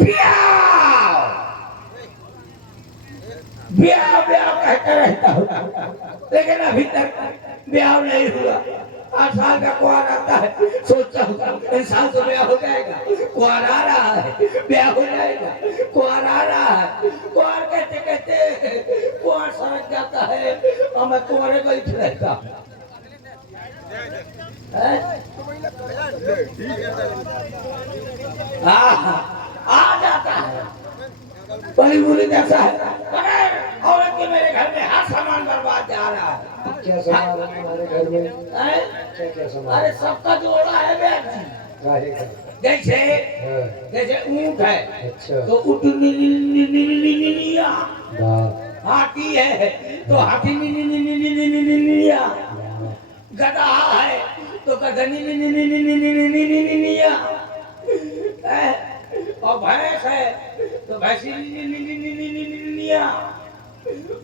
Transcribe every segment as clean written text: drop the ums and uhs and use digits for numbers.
ब्याह ब्याह ब्याह कहता रहता हूँ, लेकिन अभी तक ब्याह नहीं हुआ। 8 साल का कुआर आता है, सोचता हूँ इंसान तो ब्याह हो जाएगा, कुआर आ रहा है, ब्याह हो जाएगा, कुआर आ रहा है। कुआर कहते कहते कुआर सड़क जाता है और मैं कुआरे को ही रहता हूँ। आ जाता है बड़ी बुरी दशा है। औरत के मेरे घर में हर सामान बर्बाद जा रहा है। क्या सामान है तुम्हारे घर में? क्या सामान? अरे सबका जोड़ा है बैग जी। जैसे जैसे ऊंट है, अच्छा। तो ऊंट हाथी है तो हाथी गधा है तो गधनी और भैंस है तो भैंसी,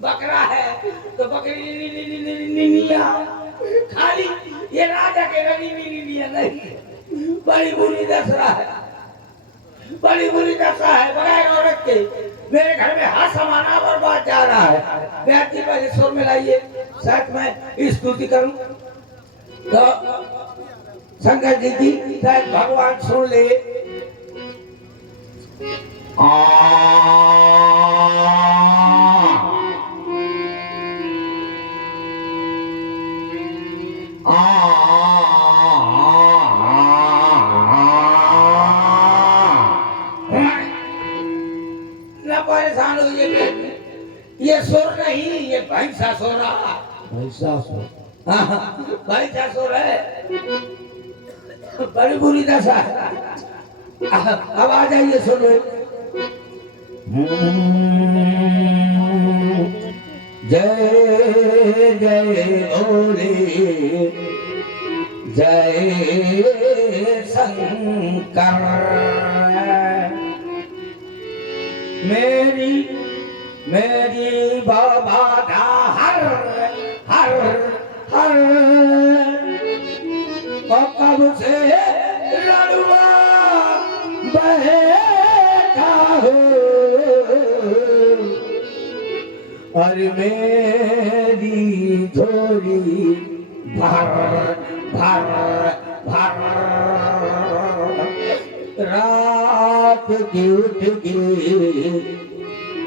बकरा है तो बकरी। खाली ये राजा के रनी नहीं, बड़ी बुरी दशा है, बड़ी बुरी दशा है। बगैर औरत के मेरे घर में हर सामान बर्बाद जा रहा है। बेटी पहले सुर में लाइए, साथ में स्तुति करूं तो शंकर जी की शायद भगवान सुन ले। परेशान हो ये सुर नहीं, ये भैंसा सो रहा। भैंसा सो? भैंसा सो रहे, बड़ी बुरी दशा है। अब आ जाइए सुनो। जय जय भोले, जय शंकर। मेरी मेरी बाबा का हर हर हर और कब से लड़ुआ बहेगा हो, और मेरी झोली भर भर भर। रात की उठ के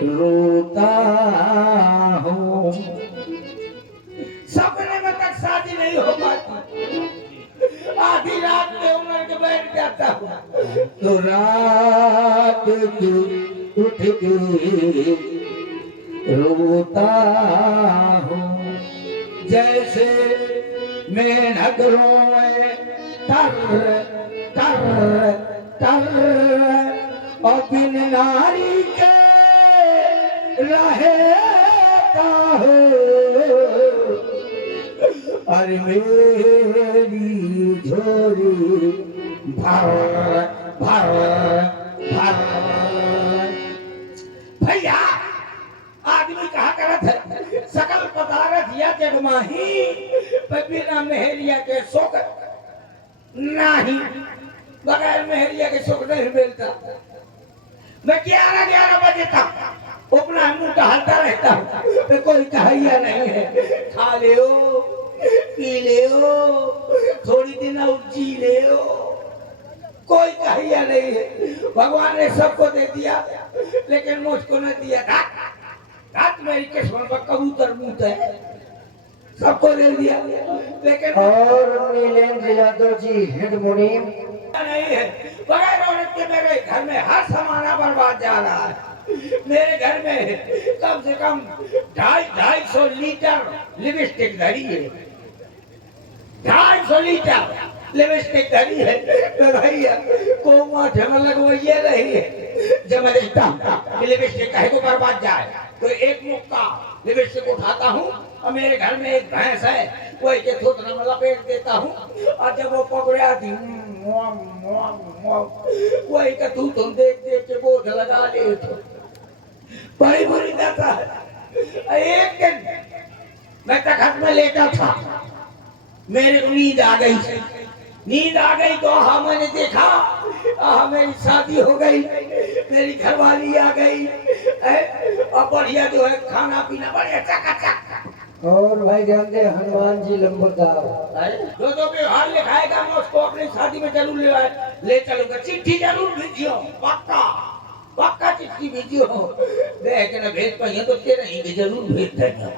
रोता हूँ, सपने में तक शादी नहीं हो पाती, आधी रात में उमर के बैठ जाता हूँ तो रात की उठ के रोता हूँ। जैसे मेढक रोए तर तर तर, और बिन नारी के रहेता हो, और मेरी झोली भर भर भर। भैया आदमी कहा करत है, सकल पदार्थ या जगमाही बिना मेहरिया के सुख नहीं, बगैर मेहरिया के सुख नहीं मिलता। मैं 11 बजे तक अपना मुंह टहलता रहता हूँ, तो कोई कहिया नहीं है। खा ले पी ले, थोड़ी दिन और जी ले, कोई कहिया नहीं है। भगवान ने सबको दे दिया लेकिन मुझको न दिया। रात मेरी किस्मत पर कबूतर मुंह है, सबको दे दिया लेकिन। और नीलेंद्र यादव जी हेड मुनीम नहीं है। बगैर औरत के मेरे घर में हर सामान बर्बाद जा रहा है। मेरे घर में कम से कम 250 लीटर लिपस्टिक धरी है, 250 लीटर लिपस्टिक धरी है। तो भैया को लगवाइए रही है, जब मैं देखता हूँ लिपस्टिक कहीं को बर्बाद जाए तो एक मुक्का लिपस्टिक उठाता हूँ और मेरे घर में एक भैंस है, वही के थोड़ा में लपेट देता हूँ और जब वो पकड़े आती वही का तू तुम देख देख के बोझ लगा ले। बड़ी बुरी दशा है। एक दिन मैं तखत में लेटा था, मेरे को नींद आ गई तो हाँ मैंने देखा मेरी शादी हो गई, मेरी घरवाली आ गई, और बढ़िया जो है खाना पीना बढ़िया चकाचक। और भाई ध्यान दे, हनुमान जी लंबरदार। जो जो व्यवहार लिखाएगा मैं उसको अपनी शादी में जरूर ले चलूंगा। चिट्ठी जरूर भेजियो, पक्का पक्का चिट्ठी भेजियो। देख ना भेज पाइए तो के नहीं कि जरूर भेज देंगे।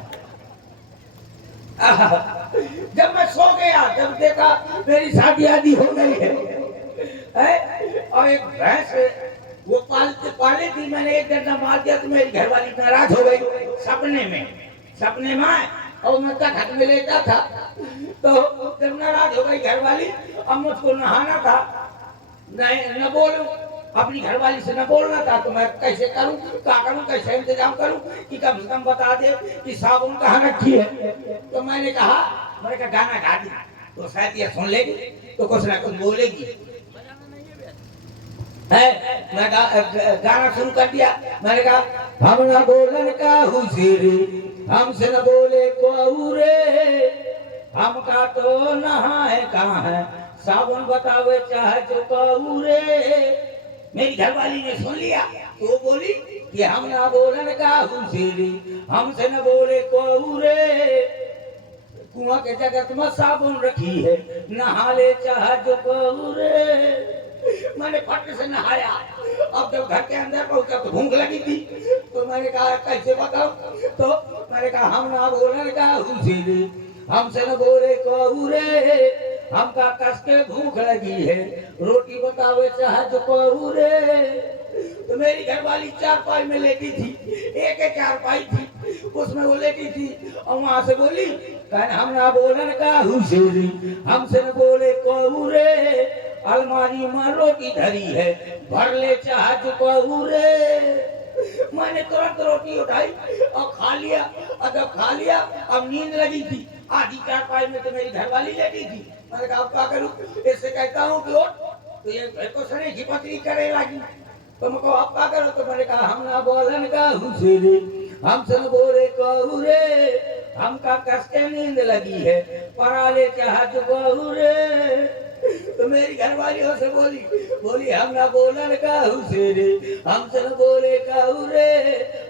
जब मैं सो गया जब देखा मेरी शादी आदि हो गई है, और एक भैंस वो पाले थी, मैंने एक डंडा मार दिया तो मेरी घरवाली नाराज हो गई सपने में। और मैं तखत में लेटा था तो जब नाराज हो गई घरवाली, अब मुझको नहाना था, नहीं न बोलूं, अपनी घरवाली से न बोलना था, तो मैं कैसे करूं, क्या करूं, कैसे इंतजाम करूं कि कम से कम बता दे कि साबुन कहाँ रखी है। तो मैंने कहा गाना गा दी तो शायद ये सुन लेगी तो कुछ ना कुछ बोलेगी। मैं गाना शुरू कर दिया। मैंने कहा हम न बोलन का हुसीरी, हमसे न बोले को रे, हम का तो नहाए कहाँ है, साबुन बतावे चाहे जो कहू रे। मेरी घरवाली ने सुन लिया तो वो बोली कि हम ना बोलन का हुसीरी, हमसे न बोले को रे, कुआं के जगत में साबुन रखी है, नहा ले चाहे जो कहू रे। मैंने फट से नहाया। अब जब घर के अंदर पहुंचा तो भूख लगी थी, तो मैंने कहा कैसे बताऊं, तो मैंने कहा हम ना बोलन का हुसीरी, हमसे न बोले कहू रे, हमका कस के भूख लगी है, रोटी बतावे चाहे जो कहू रे। तो मेरी घरवाली चारपाई में लेटी थी, एक चारपाई थी उसमें वो लेटी थी, और वहां से बोली हम ना बोलन का हुसीरी, हमसे न बोले कहू रे, अलमारी में रोटी धरी है, भर ले चाहे जो कहू रे। मैंने तुरंत रोटी उठाई और खा लिया। और जब खा लिया अब नींद लगी थी, आधी चारपाई में तो मेरी घरवाली लेटी थी। मैंने कहा अब क्या करूं, इससे कहता हूं कि उठ, तो ये तो सने की पत्री करे लगी। तो मैं कहा अब क्या करो, तो मैंने कहा हम ना बोलन का हुसीरी, हमसे न बोले कहू रे, हमका कस के नींद लगी है, परा ले चाहे जो कहू रे। तो मेरी घरवाली से बोली हम ना बोलन का हुसीरी, हमसे न बोले कहू रे,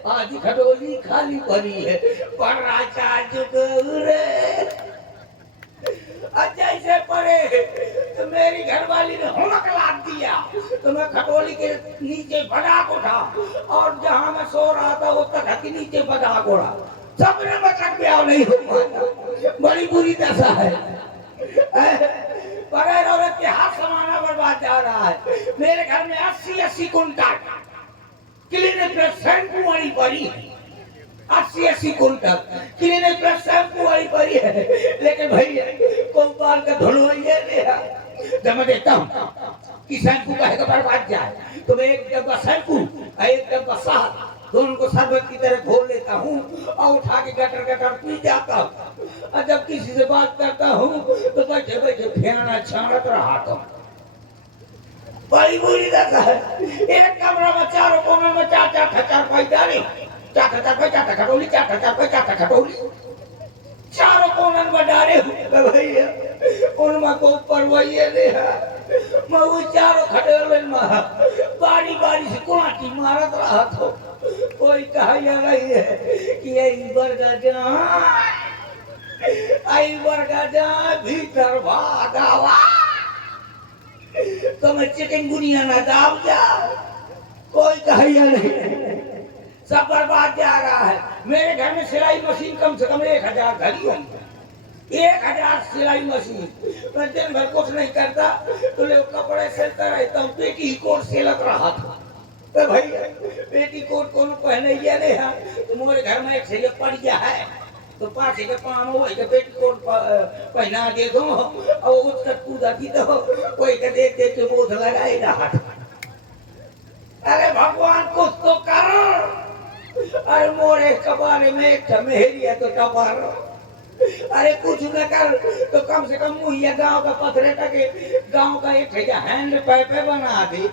आज खटोली खाली पड़ी है, परा चाहे जो कहू रे। जैसे पड़े तो मेरी घरवाली ने हुमक लाद दिया, तो मैं खटोली के नीचे भड़ाक उठा, और जहां मैं सो रहा था वो तखत के नीचे भड़ाक उड़ा। सबने बचत ब्याह नहीं हो पाया, बड़ी बुरी दशा है। बगैर औरत के हाथ समाना बर्बाद जा रहा है। मेरे घर में 80 कुंटल क्लिनिक में शैम्पू वाली पड़ी है, 80 कुंटल क्लिनिक में शैम्पू वाली पड़ी है, लेकिन भैया कोपाल का धुलवाइए जब मैं देखता हूँ कि शैम्पू का बर्बाद जाए, तो मैं एक डब्बा शैम्पू एक डब्बा शहद दोनों को शरबत की तरह घोल लेता हूँ और उठा के गटर पी जाता हूँ। और जब किसी से बात करता हूँ तो बैठे बैठे फेरना छानत रहा था। बड़ी बुरी दशा है। एक कमरा में चारों कोने में चार पाई डाले, चार खटोली, चार खटोली चारों कोने में डाले हुए भैया, उनमें को परवैये ले मैं वो चारों खटोले में बारी बारी से कुलाटी मारत रहा था। कोई कहा नहीं है कि आई बरगा जा भीतर भागावा, तो मैं चिकनगुनिया ना दाब जा, कोई कहा नहीं, सब बर्बाद जा रहा है। मेरे घर में सिलाई मशीन कम से कम 1000 धरी होंगी, 1000 सिलाई मशीन। मैं दिन भर कुछ नहीं करता तो ले कपड़े सिलता रहता हूँ। पेटी कोट सिलत रहा था, तो भाई पेटी कोट को पहने नहीं है, तो मेरे घर में एक से पड़ गया है, तो पाछे के पाँव वही के पेटी कोट पहना दे दो और उसका कूदा दी दो, वही के देख देख के बोझ लगाए रहा था। अरे भगवान कुछ तो कर, अरे मोरे कबारे में एक मेहरी है तो कबार, अरे कुछ न कर तो कम से कम मुहैया गांव का पथरे तक गांव का एक हैंड पाइप बना दे,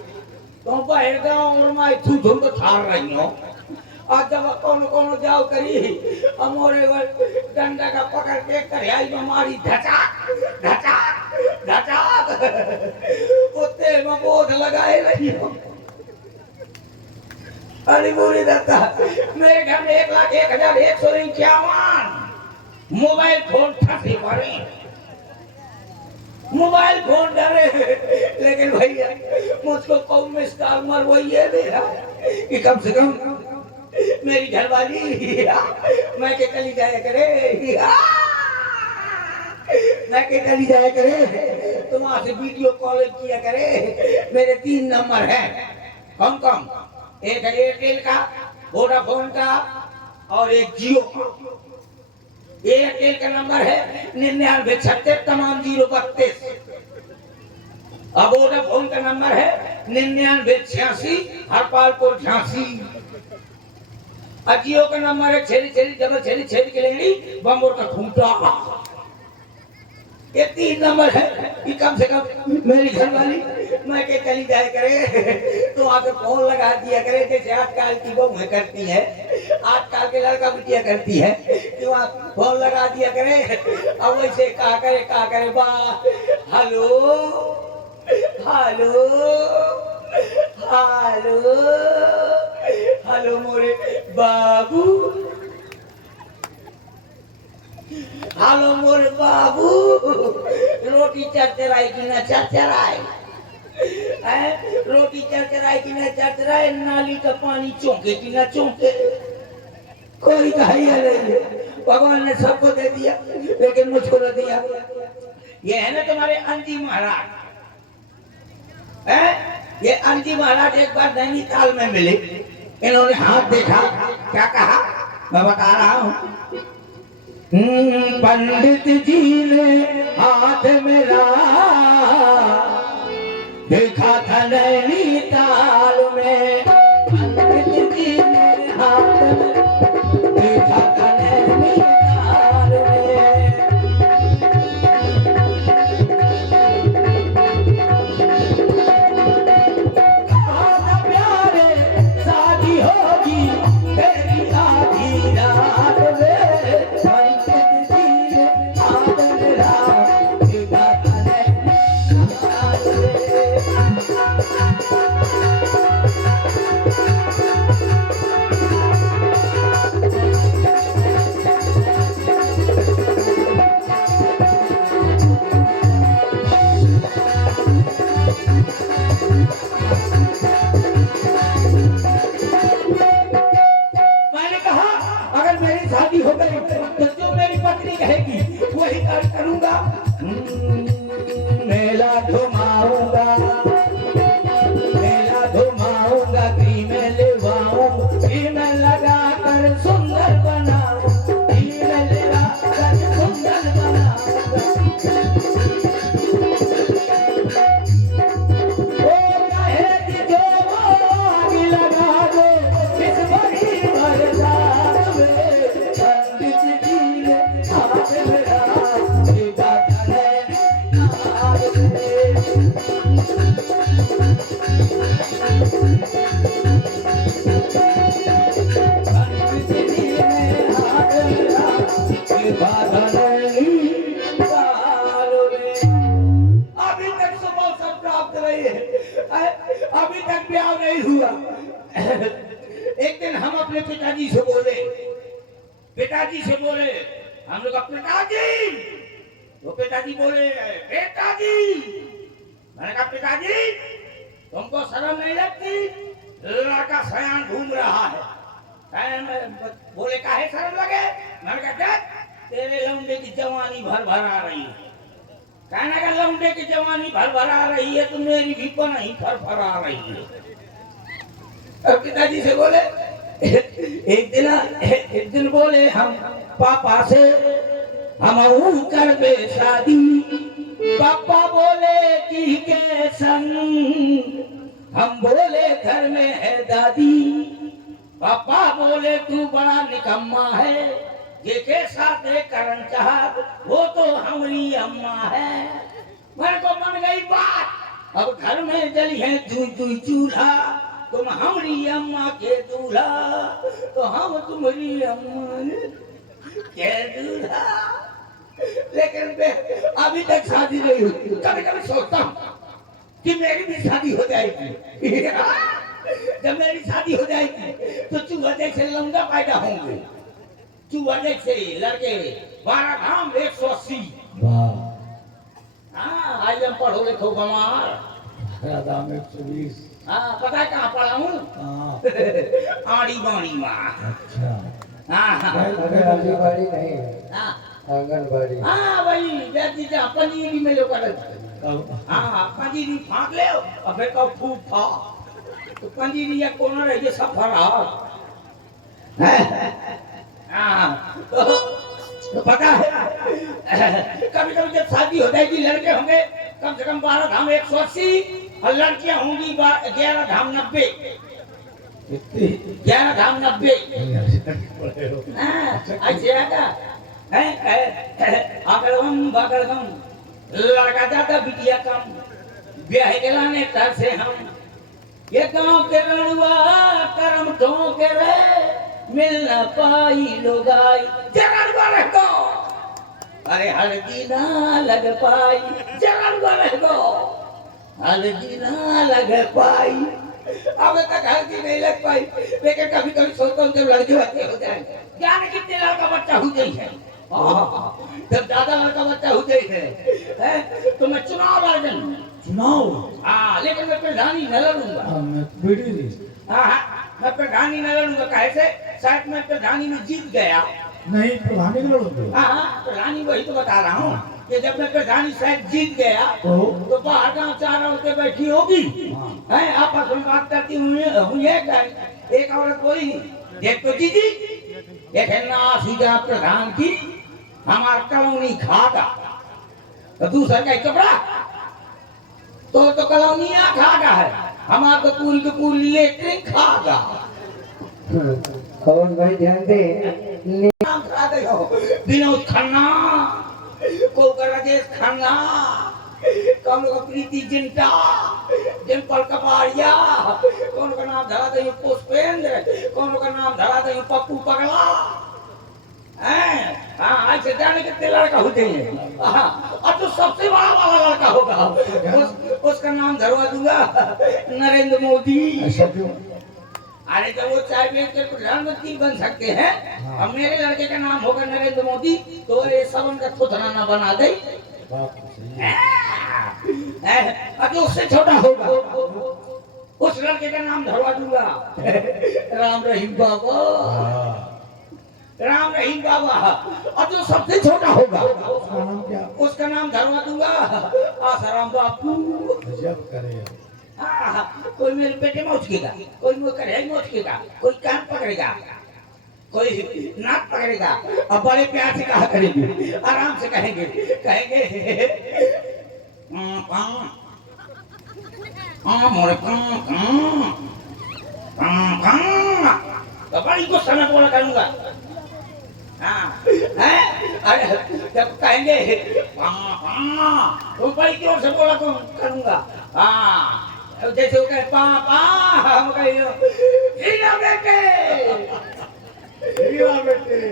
तो बाहर गांव और मैं झूठों तो छाड़ रही हूँ। और जब कौन जाओ करी मोरे डंडा का पकड़ के करियाई में मारी धचा धचा धचा, वो तेल में बोध लगाए रही हो। अरे बोली दादा मेरे घर में 1,01,151 मोबाइल फोन फंसे पड़े, मोबाइल फोन डरे, लेकिन भैया मुझको कौन में स्टार मार वही है मेरा कि कम से कम मेरी घरवाली मैं के चली जाया करे, मैं के चली जाया करे तो वहां से वीडियो कॉल किया करे। मेरे 3 नंबर हैं, कौन कौन? एक है एयरटेल का, वोडाफोन का और एक जियो का। एयरटेल का नंबर है 9976 तमाम 032 और वोडाफोन का नंबर है 9986 हरपालपुर झांसी। जियो का नंबर है छेरी छेरी डबल छेरी छेरी के लेनी बम्बोर का खूंटा। ये 3 नंबर है कि कम से कम मेरी घरवाली मैं के चली जाए करे तो आके फोन लगा दिया करे, जैसे आजकल की बहू करती है, आजकल के लड़का बिटिया करती है कि वहाँ फोन लगा दिया करे। अब वैसे कहा करे बा हेलो हेलो हेलो हेलो मोरे बाबू, हेलो मोरे बाबू, रोटी चरचराई कि ना चरचराई, रोटी चरचराई कि ना चरचराई, नाली का पानी चौंके कि ना चौंके। कोई कही नहीं, भगवान ने सबको दे दिया लेकिन मुझको न दिया। ये है ना तुम्हारे अंजी महाराज, ये अंजी महाराज एक बार नैनीताल में मिले, इन्होंने हाथ देखा, क्या कहा मैं बता रहा हूँ। पंडित जी ने हाथ मेरा देखा था नैनीताल में, पंडित जी ने हाथ में देखा था नैनीताल में। कहा प्यारे शादी होगी तेरी आधी रात में, मेला घुमाऊंगा क्रीम लेवाऊं, क्रीम लगा कर सुंदर बनाऊं, क्रीम लगा कर सुंदर बनाऊंगा। ओ कहे कि जो आग लगा दो इस बड़ी बरसात में, पंडित जी ने हाथ मेरा देखा था अभी तक सुबह सब प्राप्त रही है, अभी तक ब्याह नहीं हुआ। एक दिन हम अपने पिताजी से बोले, हम लोग पिताजी, तो पिताजी बोले बेटाजी। मैंने कहा पिताजी तुमको शर्म नहीं लगती, लड़का सयान घूम रहा है। बोले काहे शर्म लगे? मैंने कहा देख तेरे लौंडे की जवानी भर भर आ रही है, कहने का लौंडे की जवानी भर भर आ रही है तो मेरी भी नहीं फर फर आ रही है। अब पिताजी से बोले एक दिन बोले हम पापा से हम कर बे शादी, पापा बोले कि के संग, हम बोले घर में है दादी, पापा बोले तू बड़ा निकम्मा है, ये के साथ करन चाह वो तो हमारी अम्मा है। मेरे को मन गई बात, अब घर में जली है दुई चूल्हा, तुम हमारी अम्मा के दूल्हा तो हम तुम्हारी अम्मा के दूल्हा। लेकिन अभी तक शादी नहीं हुई। कभी कभी सोचता हूँ कि मेरी भी शादी हो जाएगी। जब मेरी शादी हो जाएगी तो चूहा जैसे लंगा पैदा होंगे, चूहा जैसे लड़के 12 धाम 180। हाँ आज हम पढ़ो लिखो गंवार। दाम 120। हाँ पता है कहाँ पढ़ा हूँ? आड़ी बाड़ी माँ। अच्छा। हाँ आंगनबाड़ी नहीं है, हाँ आंगनबाड़ी। हाँ वही जैसी पंजीरी में लोग हाँ पंजीरी फाँक ले और फिर कहो फूक फा तो पंजीरी या कोना रह सब फरा। हाँ तो पता है कभी कभी जब शादी हो जाएगी लड़के होंगे कम से कम 12 धाम 180 और लड़कियां होंगी 11 धाम 90। 11 धाम 90 ऐसे आएगा अगड़गम बगड़गम लड़का जाता बिटिया कम ब्याह गलाने तर से हम ये गांव के रणुआ करम ठोके रे मिल न पाई लोगाई जगड़वा रहो। अरे हल्दी ना लग पाई जगड़वा रहो, हल्दी ना लग पाई। अब तक हल्दी नहीं लग पाई लेकिन कभी कभी सोचता हूँ जब लड़के बच्चे हो जाए जाने कितने लड़का बच्चा हो गई है। जब ज्यादा लड़का बच्चा हो गई है तो मैं चुनाव लड़ दूंगा। चुनाव? हाँ लेकिन मैं प्रधानी न लड़ूंगा। हाँ मैं प्रधानी न लड़ूंगा कैसे शायद मैं प्रधानी में जीत गया। नहीं प्रधानी में लड़ोगे? हाँ प्रधानी वही तो बता रहा हूँ कि जब मैं प्रधानी शायद जीत गया तो बाहर गाँव 4 औरतें बैठी होगी है आपस में बात करती हुई एक औरत बोली देख तो दीदी देखे ना सीधा प्रधान की हमारा कॉलोनी खागा तो दूसरा का कपड़ा तो कॉलोनी खागा है हमारा तो पूरी की पूरी लेटरिन खागा। कौन भाई ध्यान दे नाम खा दे हो विनोद खन्ना को राजेश खन्ना कौन का प्रीति जिंटा डिम्पल कपाड़िया कौन का नाम धरा दे पुष्पेंद्र कौन का नाम धरा दे पप्पू पगला हाँ आज से जाने कितने लड़का होते हैं। अब तो सबसे बड़ा वाला लड़का होगा उसका नाम धरवा दूंगा नरेंद्र मोदी। अरे जब वो चाय बेच के प्रधानमंत्री बन सकते हैं अब मेरे लड़के का नाम होगा नरेंद्र मोदी तो ये सब उनका थोथना ना बना दे। अभी उससे छोटा होगा उस लड़के का नाम धरवा दूंगा राम रहीम बाबा राम रहीम बाबा। और जो सबसे छोटा होगा उसका नाम धरवा दूंगा आसाराम बापू। कोई मेरे पेटे में उचकेगा कोई मेरे कढ़ाई में उचकेगा कोई कान पकड़ेगा कोई नाक पकड़ेगा और बड़े प्यार से कहा करेंगे आराम से कहेंगे मोरे तो बड़ी गुस्सा में बोला करूंगा। जब कहेंगे तो बड़ी जोर से बोला करूंगा। जैसे वो कहे पापा हम कहेंगे हीरा बेटे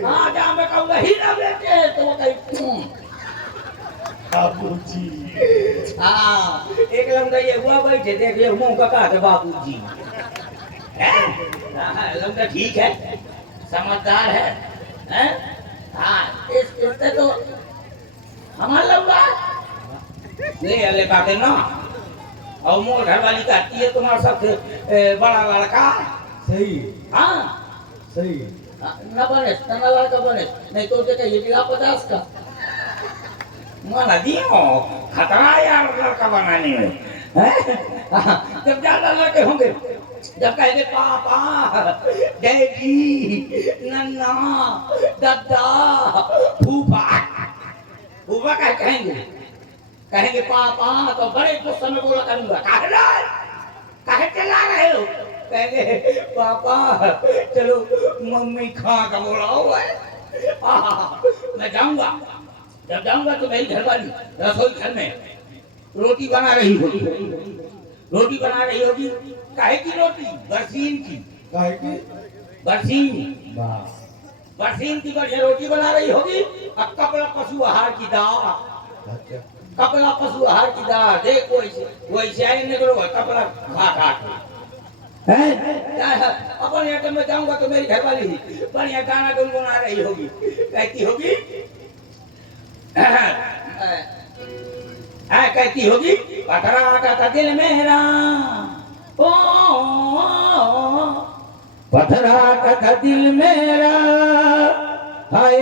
हाँ जहाँ मैं कहूँगा हीरा बेटे तो वो कहे बाबूजी। हाँ एक लंगा ये हुआ बैठे देख ले मुंह का कहा था बाबूजी। लंगा ठीक है समझदार है हाँ इससे तो हमारा लंबा ले अले बाटे ना और मोर घर वाली कहती है तुम्हारा सबसे बड़ा लड़का। सही हाँ सही न बने न लड़का बने नहीं तो उसे कहिए कि 50 का माना दियो खतरा यार लड़का बनाने में। जब ज्यादा लड़के होंगे जब कहेंगे पापा डैडी नन्ना दादा फूफा फूफा कहेंगे पापा तो बड़े गुस्से में बोला करूंगा काहे चिल्ला रहे हो कहेंगे पापा चलो मम्मी खा का बोला हुआ है। मैं जाऊंगा जब जाऊंगा तो मेरी घरवाली रसोई घर में रोटी बना रही होगी काहे की रोटी बरसीन की बरसीन की बढ़िया रोटी बना रही होगी और कपड़ा पशु आहार की दाल कपड़ा पशु आहार की दार देख वैसे आई निकलो कपड़ा खा खा के हैं अपन यहाँ मैं जाऊंगा तो मेरी घरवाली बढ़िया गाना गुनगुना रही होगी कहती होगी कहती होगी पथरा का दिल मेरा ओ पथरा का दिल मेरा हाय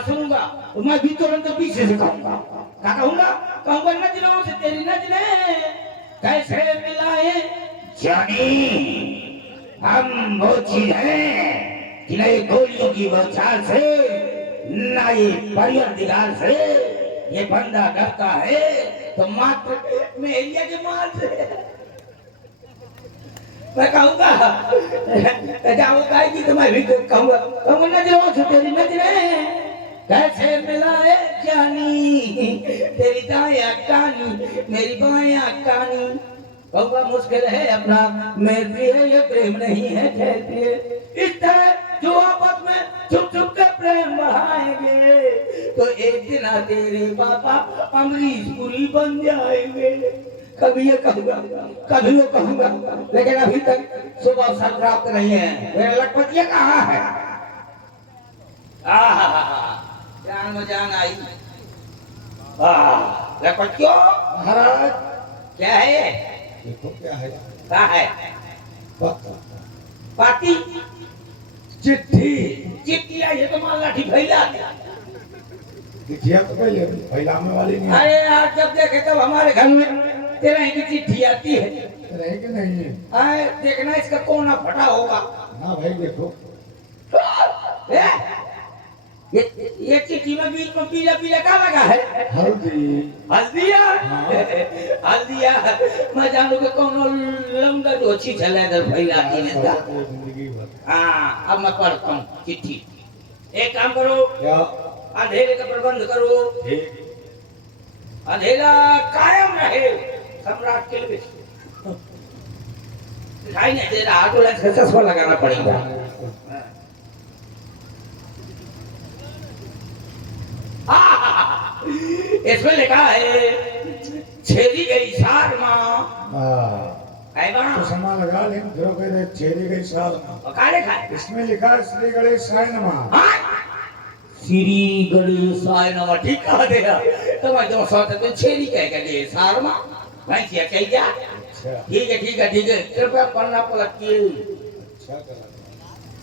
सुनूंगा मैं भी तुरंत पीछे से कहूंगा क्या कहूंगा नजरों से तेरी नजरें कैसे मिलाए जानी हम वो चीज हैं कि नहीं गोलियों की बौछार से ना ये परवरदिगार से ये बंदा डरता है तो मात्र मेरिया के मार से मैं कहूंगा जाओ गाएगी तो मैं भी कहूंगा नजरों से तेरी नजरें कैसे मिलाए जानी तेरी दाया कानी मेरी बाया कानी कहूंगा मुश्किल है अपना मेरे प्रिय ये प्रेम नहीं है खैर प्रिय इस तरह जो आपस में चुप चुप के प्रेम बढ़ाएंगे तो एक दिन तेरे पापा अमरीश पुरी बन जाएंगे कभी ये कहूंगा कभी वो कहूंगा लेकिन अभी तक शुभ अवसर प्राप्त नहीं है मेरा लखपतिया कहाँ है जान में जान आई लखपतियों महाराज क्या है ये देखो क्या है क्या है पत्र पाती चिट्ठी चिट्ठी आई है तो मान लाठी फैला चिट्ठिया तो पहले फैलाने वाली नहीं है। अरे यार जब देखे तब हमारे घर में तेरा ही चिट्ठी आती है रहे कि नहीं है आए देखना इसका कोना फटा होगा हाँ भाई देखो ये चिट्ठी में बीच में पीला पीला क्या लगा है हल्दी हल्दिया हल्दिया मैं जानू के कौन लंगा जो अच्छी चले इधर फैलाती है जिंदगी भर हाँ अब मैं पढ़ता हूँ चिट्ठी एक काम करो क्या अंधेरे का प्रबंध करो ठीक अंधेरा कायम रहे सम्राट के लिए दिखाई नहीं दे रहा तो लेंस का चश्मा लगाना पड़ेगा इसमें लिखा है छेरी गई सार माँ तो समा लगा लेकिन जो कहते छेरी गई साल में क्या लिखा है इसमें लिखा है श्री गणेशाय नमः श्री गणेशाय नमः ठीक कहा देगा तो मैं जो सोचता तो छेरी कह के सार माँ मैं क्या कह गया ठीक है कृपया पढ़ना पलटिए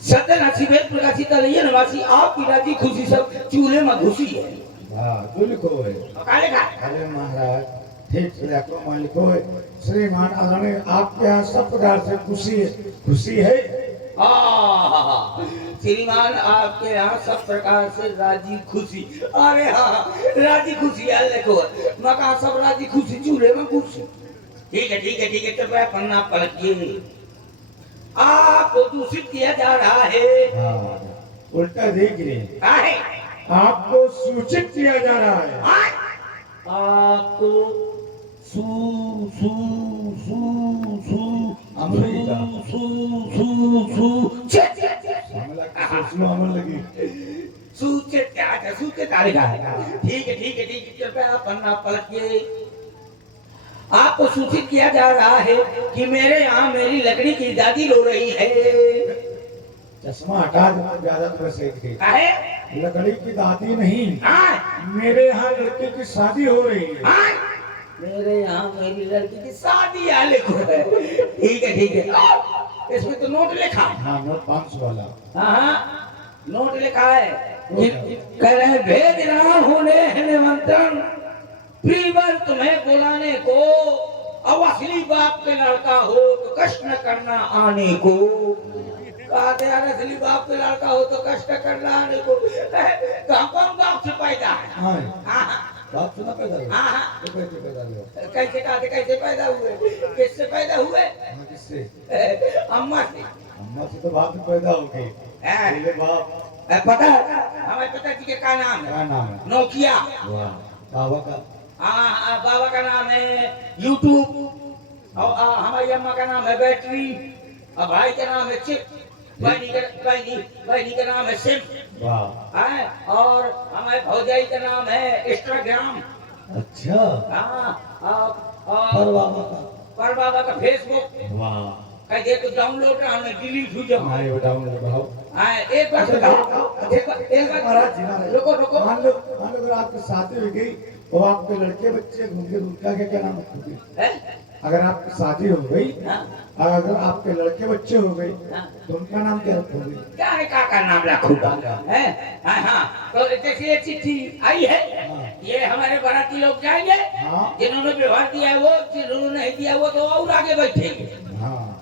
सत्यनाशी वेद प्रकाशी तलैया नवासी आपकी राजी खुशी सब चूल्हे में घुसी है हाँ जो लिखो है क्या लिखा अरे महाराज ठीक से लिखो मैं लिखो है श्रीमान आदरणीय आपके यहाँ सब प्रकार से खुशी है श्रीमान आपके यहाँ सब प्रकार से राजी खुशी अरे हाँ राजी खुशी है लिखो मका सब राजी खुशी चूल्हे में खुशी ठीक है कृपया पन्ना पलटिए आपको दूषित किया जा रहा है उल्टा देख रहे है आपको सूचित किया जा रहा है आपको सू सू सू सू अमेरिका सू सू सू हमें लगी सूचित क्या है सूचित क्या लिखा है? ठीक है ठीक है ठीक है, कृपया आप पन्ना पलटिए। आपको सूचित किया जा रहा है कि मेरे यहाँ मेरी लकड़ी की दादी रो रही है। चश्मा हटा दो, ज्यादा तो सही थी। काहे? लकड़ी की दादी नहीं, हाँ मेरे यहाँ लड़के की शादी हो रही है। हाँ, मेरे यहाँ मेरी लड़की की शादी है लिखो है। ठीक है ठीक है, इसमें तो नोट लिखा है। हाँ, नोट 500 वाला। हाँ नोट लिखा है। कह रहे भेज रहा हूँ निमंत्रण प्रीवर तुम्हें बुलाने को, अब असली बाप के लड़का हो तो कष्ट न करना आने को। कहते यार असली बाप के लड़का हो तो कष्ट करना आने को। तो कौन बाप से पैदा है? हाँ, हाँ बाप से ना पैदा हुआ? हाँ हाँ। तो कैसे पैदा हुआ? कैसे कहते कैसे पैदा हुए? किससे पैदा हुए? हाँ, किससे? अम्मा से। अम्मा से तो बाप से पैदा हो गई। हाँ। पहले बाप। पता है हमारे पिताजी के क्या नाम है? क्या नाम है? नोकिया। वाह। बाबा का? हाँ बाबा का नाम है यूट्यूब, और हमारी अम्मा का नाम है बैटरी, और भाई का नाम है चिप, बहनी का नाम है सिम। वाह। और हमारे भौजाई का नाम है इंस्टाग्राम। अच्छा। हाँ पर बाबा का? पर बाबा का फेसबुक। वाह। कहे तो डाउनलोड हमें डिलीट हो जाओ। हाँ, ये डाउनलोड भाव। एक बार बताओ, एक बार रुको रुको। मान लो अगर आपकी शादी हो गई तो आपके लड़के बच्चे होंगे, उनका क्या नाम रखोगे? अगर आपकी शादी हो गई, अगर आपके लड़के बच्चे हो गए तो उनका नाम क्या रखोगे? क्या है का नाम रखूंगा? हाँ तो जैसे ये चिट्ठी आई है, ये हमारे बाराती लोग जाएंगे, जिन्होंने व्यवहार दिया है वो, जिन्होंने नहीं दिया वो तो और आगे बैठेंगे,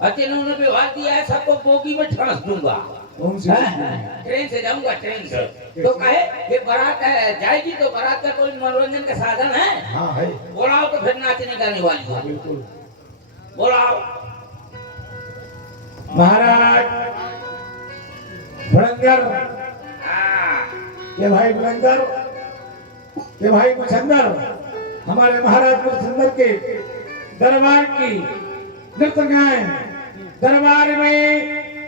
और जिन्होंने व्यवहार दिया है सबको बोगी में ठंस दूंगा। ट्रेन से जाऊंगा, ट्रेन से। तो कहे ये बारात जाएगी तो बारात का कोई मनोरंजन का साधन है? हाँ है। बोलाओ तो फिर नाचने गाने वाली हो। बिल्कुल। बोलाओ। महाराज भड़ंगर के भाई भड़ंगर के भाई मुछंदर, हमारे महाराज मुछंदर के दरबार की नृत्य गाएं। दरबार में